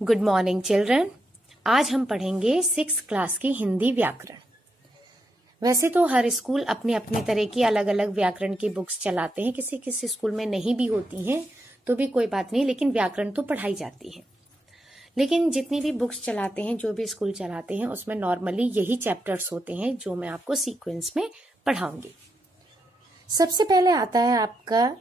Good morning children. आज हम पढ़ेंगे 6th क्लास की हिंदी व्याकरण। वैसे तो हर स्कूल अपने अपने तरह की अलग अलग व्याकरण की बुक्स चलाते हैं, किसी किसी स्कूल में नहीं भी होती हैं तो भी कोई बात नहीं, लेकिन व्याकरण तो पढ़ाई जाती है। लेकिन जितनी भी बुक्स चलाते हैं, जो भी स्कूल चलाते हैं, उसमें नॉर्मली यही चैप्टर्स होते हैं जो मैं आपको सीक्वेंस में पढ़ाऊंगी। सबसे पहले आता है आपका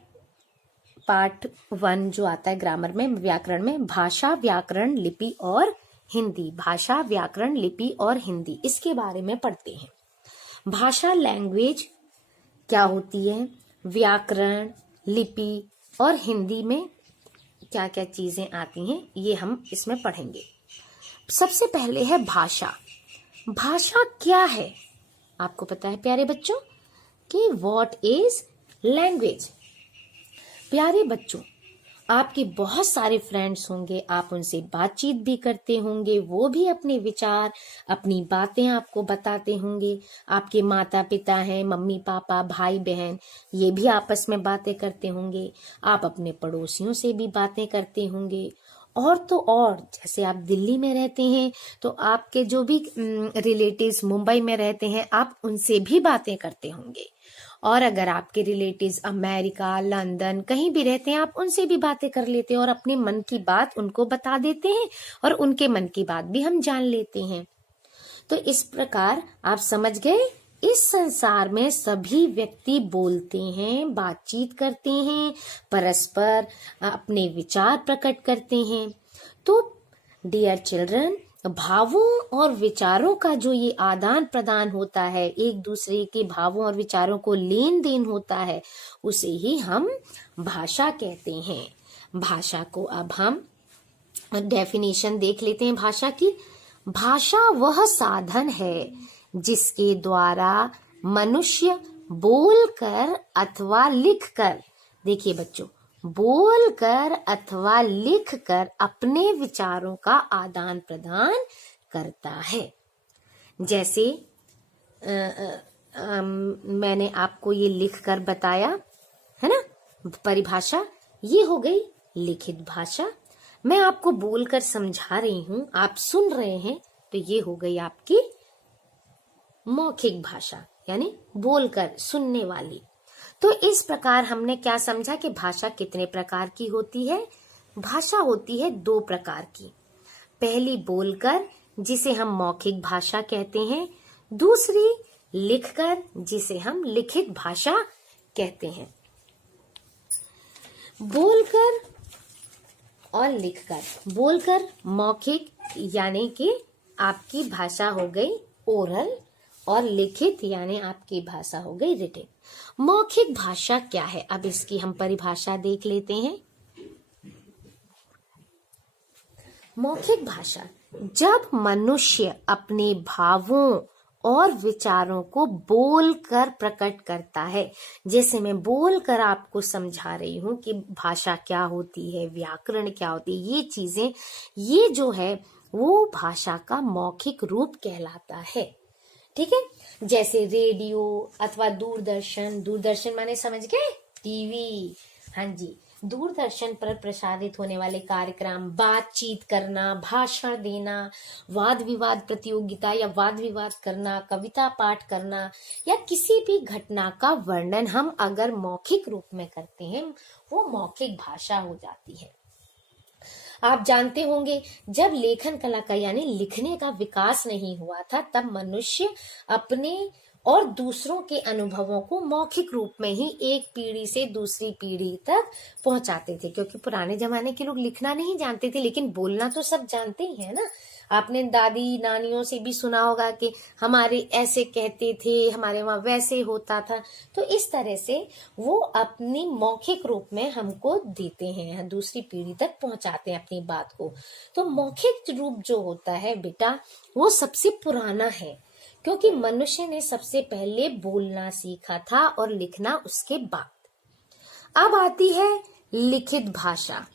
पार्ट 1 जो आता है ग्रामर में, व्याकरण में, भाषा, व्याकरण, लिपि और हिंदी। भाषा, व्याकरण, लिपि और हिंदी, इसके बारे में पढ़ते हैं। भाषा लैंग्वेज क्या होती है, व्याकरण, लिपि और हिंदी में क्या क्या चीजें आती हैं, ये हम इसमें पढ़ेंगे। सबसे पहले है भाषा। भाषा क्या है? आपको पता है प्यारे बच्चों कि व्हाट इज लैंग्वेज। प्यारे बच्चों, आपके बहुत सारे फ्रेंड्स होंगे, आप उनसे बातचीत भी करते होंगे, वो भी अपने विचार, अपनी बातें आपको बताते होंगे। आपके माता पिता हैं, मम्मी पापा, भाई बहन, ये भी आपस में बातें करते होंगे। आप अपने पड़ोसियों से भी बातें करते होंगे। और तो और, जैसे आप दिल्ली में रहते हैं तो आपके जो भी रिलेटिव्स मुंबई में रहते हैं, आप उनसे भी बातें करते होंगे। और अगर आपके रिलेटिव्स अमेरिका, लंदन, कहीं भी रहते हैं, आप उनसे भी बातें कर लेते हैं और अपने मन की बात उनको बता देते हैं और उनके मन की बात भी हम जान लेते हैं। तो इस प्रकार आप समझ गए, इस संसार में सभी व्यक्ति बोलते हैं, बातचीत करते हैं, परस्पर अपने विचार प्रकट करते हैं। तो डियर चिल्ड्रन, भावों और विचारों का जो ये आदान प्रदान होता है, एक दूसरे के भावों और विचारों को लेन देन होता है, उसे ही हम भाषा कहते हैं। भाषा को अब हम डेफिनेशन देख लेते हैं भाषा की। भाषा वह साधन है जिसके द्वारा मनुष्य बोलकर अथवा लिखकर, देखिए बच्चों, बोलकर अथवा लिखकर अपने विचारों का आदान प्रदान करता है। जैसे मैंने आपको ये लिखकर बताया है ना, परिभाषा, ये हो गई लिखित भाषा। मैं आपको बोलकर समझा रही हूं, आप सुन रहे हैं, तो ये हो गई आपकी मौखिक भाषा, यानी बोलकर सुनने वाली। तो इस प्रकार हमने क्या समझा कि भाषा कितने प्रकार की होती है। भाषा होती है 2 प्रकार की। पहली बोलकर, जिसे हम मौखिक भाषा कहते हैं। दूसरी लिखकर, जिसे हम लिखित भाषा कहते हैं। बोलकर और लिखकर। बोलकर मौखिक, यानी कि आपकी भाषा हो गई ओरल, और लिखित यानी आपकी भाषा हो गई रिटन। मौखिक भाषा क्या है, अब इसकी हम परिभाषा देख लेते हैं। मौखिक भाषा, जब मनुष्य अपने भावों और विचारों को बोलकर प्रकट करता है। जैसे मैं बोलकर आपको समझा रही हूं कि भाषा क्या होती है, व्याकरण क्या होती है, ये चीजें, ये जो है वो भाषा का मौखिक रूप कहलाता है। ठीक है। जैसे रेडियो अथवा दूरदर्शन, दूरदर्शन माने समझ गए, टीवी, हाँ जी, दूरदर्शन पर प्रसारित होने वाले कार्यक्रम, बातचीत करना, भाषण देना, वाद विवाद प्रतियोगिता या वाद विवाद करना, कविता पाठ करना, या किसी भी घटना का वर्णन हम अगर मौखिक रूप में करते हैं, वो मौखिक भाषा हो जाती है। आप जानते होंगे, जब लेखन कला का यानी लिखने का विकास नहीं हुआ था, तब मनुष्य अपने और दूसरों के अनुभवों को मौखिक रूप में ही एक पीढ़ी से दूसरी पीढ़ी तक पहुंचाते थे। क्योंकि पुराने जमाने के लोग लिखना नहीं जानते थे, लेकिन बोलना तो सब जानते ही है ना। आपने दादी नानियों से भी सुना होगा कि हमारे ऐसे कहते थे, हमारे वहां वैसे होता था। तो इस तरह से वो अपनी मौखिक रूप में हमको देते हैं, दूसरी पीढ़ी तक पहुंचाते हैं अपनी बात को। तो मौखिक रूप जो होता है बेटा, वो सबसे पुराना है, क्योंकि मनुष्य ने सबसे पहले बोलना सीखा था और लिखना उसके बाद। अब आती है लिखित भाषा।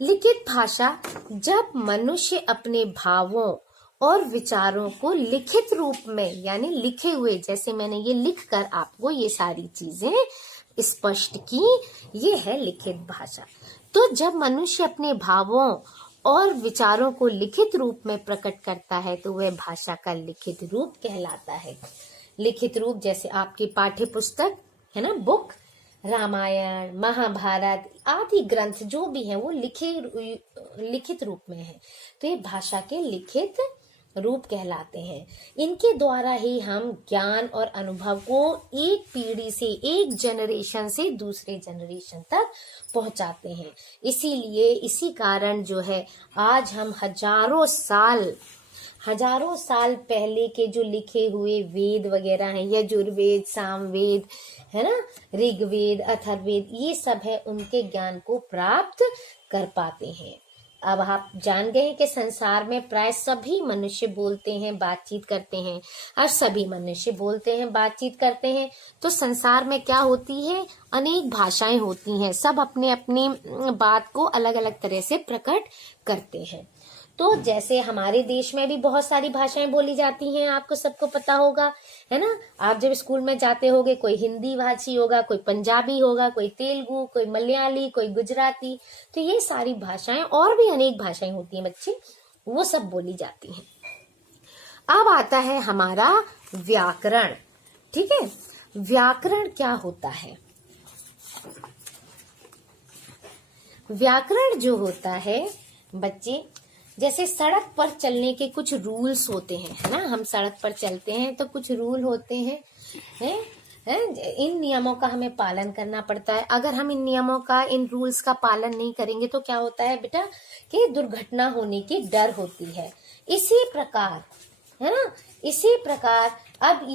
लिखित भाषा, जब मनुष्य अपने भावों और विचारों को लिखित रूप में, यानी लिखे हुए, जैसे मैंने ये लिखकर आपको ये सारी चीजें स्पष्ट की, ये है लिखित भाषा। तो जब मनुष्य अपने भावों और विचारों को लिखित रूप में प्रकट करता है तो वह भाषा का लिखित रूप कहलाता है। लिखित रूप जैसे आपकी पाठ्य पुस्तक है ना, बुक, रामायण, महाभारत आदि ग्रंथ जो भी हैं वो लिखित रूप में है, तो ये भाषा के लिखित रूप कहलाते हैं। इनके द्वारा ही हम ज्ञान और अनुभव को एक पीढ़ी से, एक जनरेशन से दूसरे जनरेशन तक पहुंचाते हैं। इसीलिए इसी कारण जो है आज हम हजारों साल पहले के जो लिखे हुए वेद वगैरह हैं, यजुर्वेद, सामवेद है ना, ऋग्वेद, अथर्ववेद, ये सब है, उनके ज्ञान को प्राप्त कर पाते हैं। अब आप जान गए कि संसार में प्राय सभी मनुष्य बोलते हैं, बातचीत करते हैं। और सभी मनुष्य बोलते हैं, बातचीत करते हैं, तो संसार में क्या होती है, अनेक भाषाएं होती हैं। सब अपने अपनी बात को अलग अलग तरह से प्रकट करते हैं। तो जैसे हमारे देश में भी बहुत सारी भाषाएं बोली जाती हैं, आपको सबको पता होगा, है ना। आप जब स्कूल में जाते होगे, कोई हिंदी भाषी होगा, कोई पंजाबी होगा, कोई तेलुगु, कोई मलयाली, कोई गुजराती, तो ये सारी भाषाएं और भी अनेक भाषाएं होती हैं बच्चे, वो सब बोली जाती हैं। अब आता है हमारा व्याकरण। ठीक है, व्याकरण क्या होता है? व्याकरण जो होता है बच्चे, जैसे सड़क पर चलने के कुछ रूल्स होते हैं, है ना। हम सड़क पर चलते हैं तो कुछ रूल होते हैं, इन नियमों का हमें पालन करना पड़ता है। अगर हम इन नियमों का, इन रूल्स का पालन नहीं करेंगे तो क्या होता है बेटा, कि दुर्घटना होने की डर होती है। इसी प्रकार, है ना, इसी प्रकार अब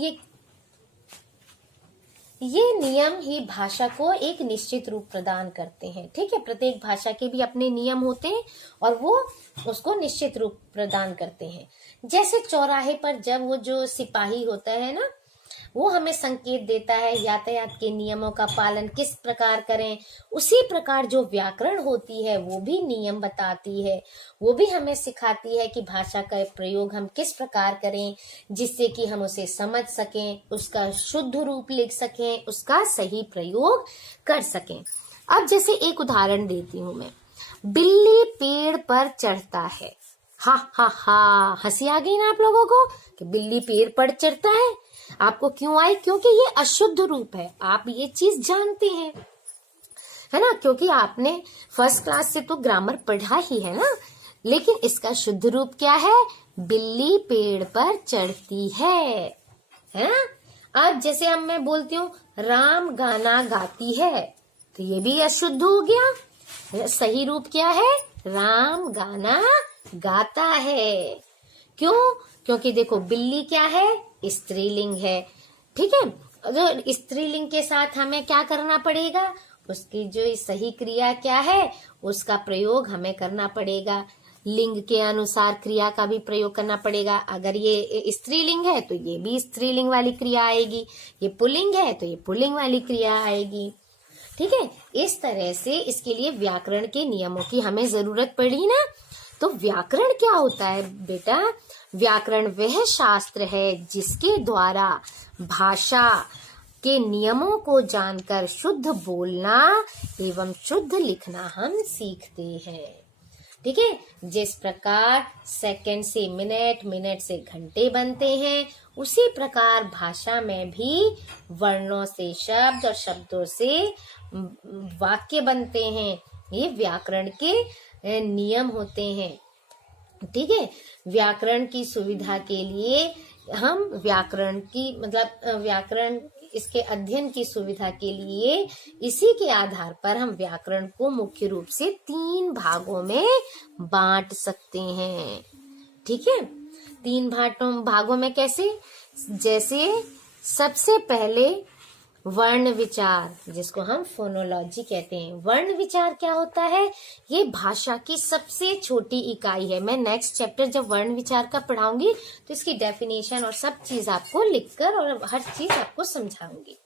ये नियम ही भाषा को एक निश्चित रूप प्रदान करते हैं। ठीक है, प्रत्येक भाषा के भी अपने नियम होते हैं और वो उसको निश्चित रूप प्रदान करते हैं। जैसे चौराहे पर जब वो जो सिपाही होता है ना, वो हमें संकेत देता है यातायात के नियमों का पालन किस प्रकार करें, उसी प्रकार जो व्याकरण होती है वो भी नियम बताती है, वो भी हमें सिखाती है कि भाषा का प्रयोग हम किस प्रकार करें जिससे कि हम उसे समझ सकें, उसका शुद्ध रूप लिख सकें, उसका सही प्रयोग कर सकें। अब जैसे एक उदाहरण देती हूँ मैं, बिल्ली पेड़ पर चढ़ता है। हा हा हा, हंसी आ गई ना आप लोगों को कि बिल्ली पेड़ पर चढ़ता है? आपको क्यों आई? क्योंकि ये अशुद्ध रूप है, आप ये चीज जानते हैं, है ना, क्योंकि आपने फर्स्ट क्लास से तो ग्रामर पढ़ा ही है ना। लेकिन इसका शुद्ध रूप क्या है? बिल्ली पेड़ पर चढ़ती है ना। अब जैसे अब मैं बोलती हूँ राम गाना गाती है, तो ये भी अशुद्ध हो गया। सही रूप क्या है? राम गाना गाता है। क्यों? क्योंकि देखो बिल्ली क्या है? स्त्रीलिंग है। ठीक है, जो स्त्रीलिंग के साथ हमें क्या करना पड़ेगा? उसकी जो सही क्रिया क्या है उसका प्रयोग हमें करना पड़ेगा। लिंग के अनुसार क्रिया का भी प्रयोग करना पड़ेगा। अगर ये स्त्रीलिंग है तो ये भी स्त्रीलिंग वाली क्रिया आएगी, ये पुल्लिंग है तो ये पुल्लिंग वाली क्रिया आएगी। ठीक है, इस तरह से इसके लिए व्याकरण के नियमों की हमें जरूरत पड़ी ना। तो व्याकरण क्या होता है बेटा? व्याकरण वह शास्त्र है जिसके द्वारा भाषा के नियमों को जानकर शुद्ध बोलना एवं शुद्ध लिखना हम सीखते हैं। ठीक है, जिस प्रकार सेकंड से मिनट, मिनट से घंटे बनते हैं, उसी प्रकार भाषा में भी वर्णों से शब्द और शब्दों से वाक्य बनते हैं। ये व्याकरण के नियम होते हैं। ठीक है, व्याकरण की सुविधा के लिए हम व्याकरण इसके अध्ययन की सुविधा के लिए इसी के आधार पर हम व्याकरण को मुख्य रूप से 3 भागों में बांट सकते हैं। ठीक है, 3 भागों में कैसे? जैसे सबसे पहले वर्ण विचार, जिसको हम फोनोलॉजी कहते हैं। वर्ण विचार क्या होता है? ये भाषा की सबसे छोटी इकाई है। मैं नेक्स्ट चैप्टर जब वर्ण विचार का पढ़ाऊंगी तो इसकी डेफिनेशन और सब चीज आपको लिखकर और हर चीज आपको समझाऊंगी।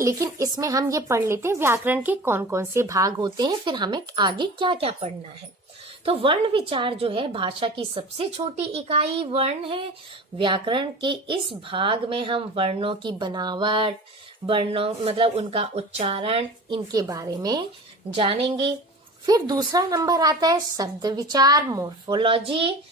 लेकिन इसमें हम ये पढ़ लेते हैं व्याकरण के कौन कौन से भाग होते हैं, फिर हमें आगे क्या क्या पढ़ना है। तो वर्ण विचार जो है भाषा की सबसे छोटी इकाई वर्ण है। व्याकरण के इस भाग में हम वर्णों की बनावट, वर्णों मतलब उनका उच्चारण, इनके बारे में जानेंगे। फिर दूसरा नंबर आता है शब्द विचार, मोर्फोलॉजी।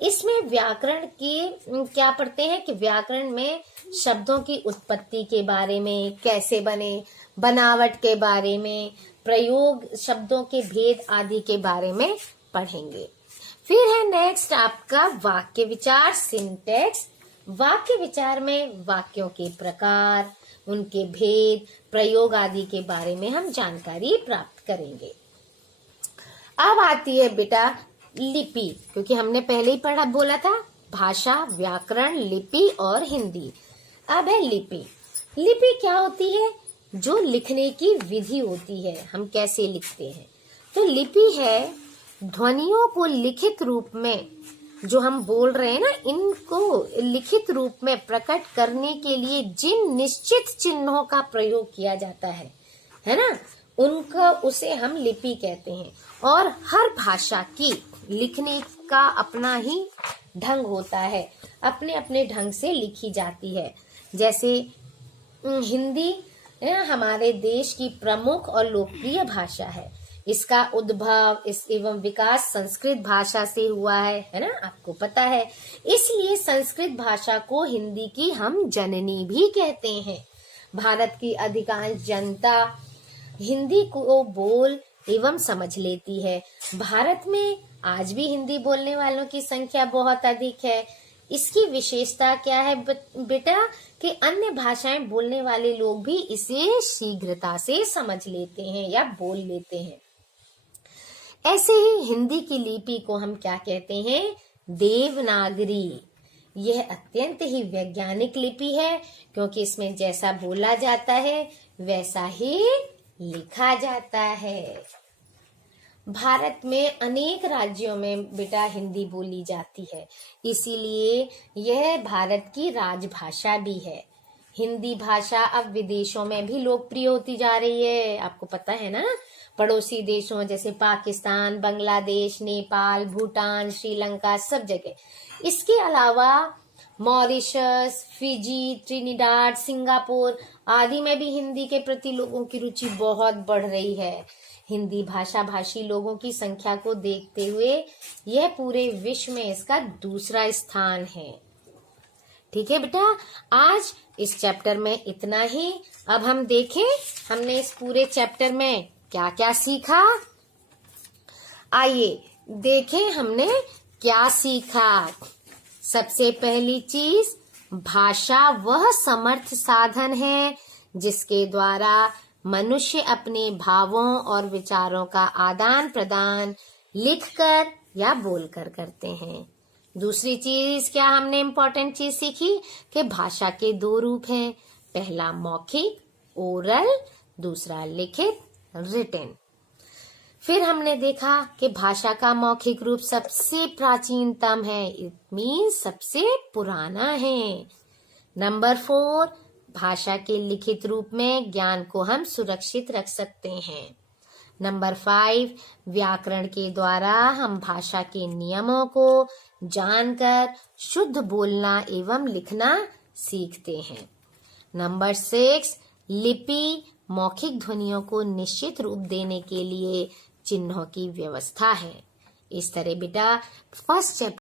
इसमें व्याकरण की क्या पढ़ते हैं कि व्याकरण में शब्दों की उत्पत्ति के बारे में, कैसे बने, बनावट के बारे में, प्रयोग, शब्दों के भेद आदि के बारे में पढ़ेंगे। फिर है नेक्स्ट आपका वाक्य विचार, सिंटेक्स। वाक्य विचार में वाक्यों के प्रकार, उनके भेद, प्रयोग आदि के बारे में हम जानकारी प्राप्त करेंगे। अब आती है बेटा लिपि, क्योंकि हमने पहले ही बोला था भाषा, व्याकरण, लिपि और हिंदी। अब है लिपि। लिपि क्या होती है? जो लिखने की विधि होती है, हम कैसे लिखते हैं। तो लिपि है ध्वनियों को लिखित रूप में, जो हम बोल रहे हैं ना, इनको लिखित रूप में प्रकट करने के लिए जिन निश्चित चिन्हों का प्रयोग किया जाता है ना, उनका, उसे हम लिपि कहते हैं। और हर भाषा की लिखने का अपना ही ढंग होता है, अपने अपने ढंग से लिखी जाती है। जैसे हिंदी हमारे देश की प्रमुख और लोकप्रिय भाषा है। इसका उद्भव एवं विकास संस्कृत भाषा से हुआ है ना, आपको पता है। इसलिए संस्कृत भाषा को हिंदी की हम जननी भी कहते हैं। भारत की अधिकांश जनता हिंदी को बोल एवं समझ लेती है। भारत में आज भी हिंदी बोलने वालों की संख्या बहुत अधिक है। इसकी विशेषता क्या है बेटा कि अन्य भाषाएं बोलने वाले लोग भी इसे शीघ्रता से समझ लेते हैं या बोल लेते हैं। ऐसे ही हिंदी की लिपि को हम क्या कहते हैं? देवनागरी। यह अत्यंत ही वैज्ञानिक लिपि है, क्योंकि इसमें जैसा बोला जाता है वैसा ही लिखा जाता है। भारत में अनेक राज्यों में बेटा हिंदी बोली जाती है, इसीलिए यह भारत की राजभाषा भी है। हिंदी भाषा अब विदेशों में भी लोकप्रिय होती जा रही है, आपको पता है ना। पड़ोसी देशों जैसे पाकिस्तान, बांग्लादेश, नेपाल, भूटान, श्रीलंका, सब जगह। इसके अलावा मॉरिशस, फिजी, ट्रिनिडाड, सिंगापुर आदि में भी हिंदी के प्रति लोगों की रुचि बहुत बढ़ रही है। हिंदी भाषा भाषी लोगों की संख्या को देखते हुए यह पूरे विश्व में इसका दूसरा स्थान है। ठीक है बेटा, आज इस चैप्टर में इतना ही। अब हम देखें हमने इस पूरे चैप्टर में क्या क्या सीखा। आइए देखें हमने क्या सीखा। सबसे पहली चीज, भाषा वह समर्थ साधन है जिसके द्वारा मनुष्य अपने भावों और विचारों का आदान प्रदान लिखकर या बोलकर करते हैं। दूसरी चीज क्या हमने इम्पोर्टेंट चीज सीखी कि भाषा के दो रूप हैं, पहला मौखिक ओरल, दूसरा लिखित रिटन। फिर हमने देखा कि भाषा का मौखिक रूप सबसे प्राचीनतम है, इट मीन्स सबसे पुराना है। नंबर 4, भाषा के लिखित रूप में ज्ञान को हम सुरक्षित रख सकते हैं। नंबर 5, व्याकरण के द्वारा हम भाषा के नियमों को जानकर शुद्ध बोलना एवं लिखना सीखते हैं। नंबर 6, लिपि मौखिक ध्वनियों को निश्चित रूप देने के लिए चिन्हों की व्यवस्था है। इस तरह बेटा फर्स्ट चैप्टर